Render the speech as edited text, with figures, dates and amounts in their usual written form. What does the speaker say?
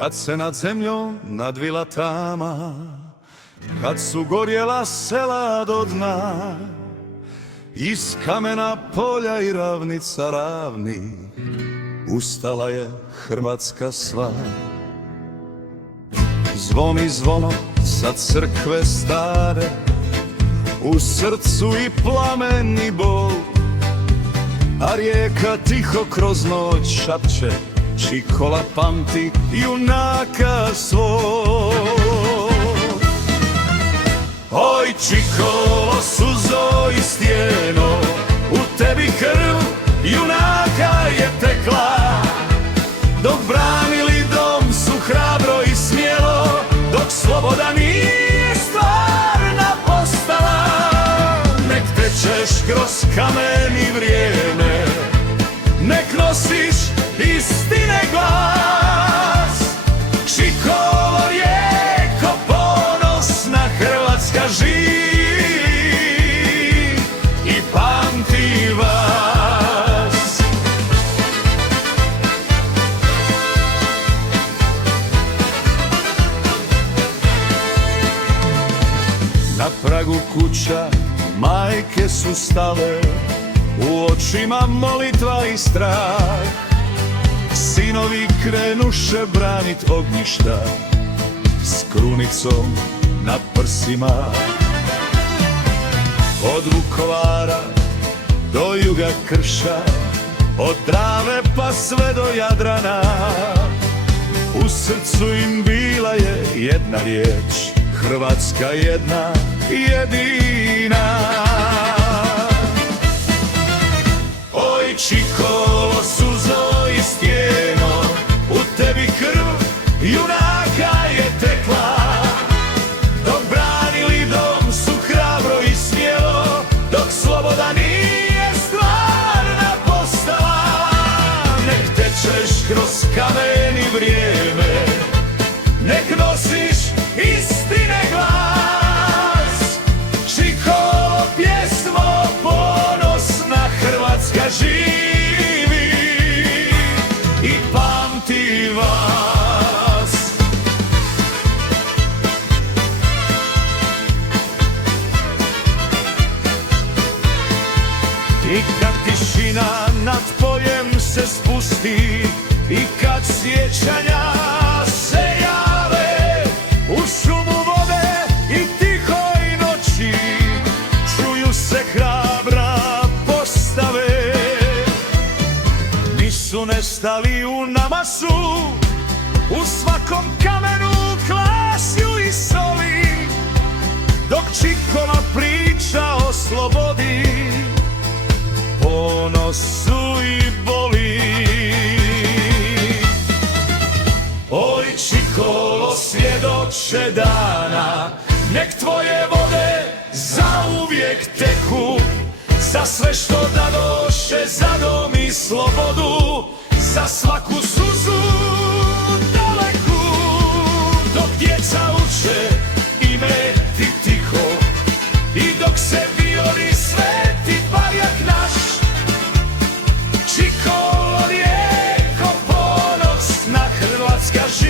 Kad se nad zemljom nadvila tama, kad su gorjela sela do dna, iz kamena polja i ravnica ravni, ustala je Hrvatska sva. Zvoni zvono sa crkve stare, u srcu i plamen i bol, a rijeka tiho kroz noć šapće, Čikola pamti junaka svog. Oj Čikolo, suzo i stijeno, u tebi krv junaka je tekla, dok branili dom su hrabro i smjelo, dok sloboda nije stvarna postala. Nek tečeš kroz kamen i vrijeme, nek nosiš istine glas. Čikolo, rijeko ponosna, Hrvatska živi i pamti vas. Na pragu kuća majke su stale, u očima molitva i strah. Sinovi krenuše branit ognjišta, s krunicom na prsima. Od Vukovara do juga krša, od Drave pa sve do Jadrana, u srcu im bila je jedna riječ, Hrvatska jedna jedina. Oj Čikolo, suzo i stijeno, u tebi krv junaka je tekla, dok branili dom su hrabro i smjelo, dok sloboda nije stvarna postala. Nek tečeš kroz kamen i vrijeme, nek nosiš istine glas. Čikolo, pjesmo ponosna, Hrvatska živi i pamti vas. I kad tišina nad poljem se spusti, i kad sjećanja se jave, u šumu vode i tihoj noći čuju se hrabra postave. Nisu nestali u nama su, u svakom kamenu, klasju i soli, dok Čikola priča o slobodi, ponosu i boli. Oj Čikolo, svjedoče dana, nek tvoje vode zauvijek teku, za sve što dadoše za dom i slobodu, za svaku suzu daleku. Dok djeca uče ime ti tiho, i dok se vijori sveti barjak naš, Čikolo, rijeko ponosna, Hrvatska živi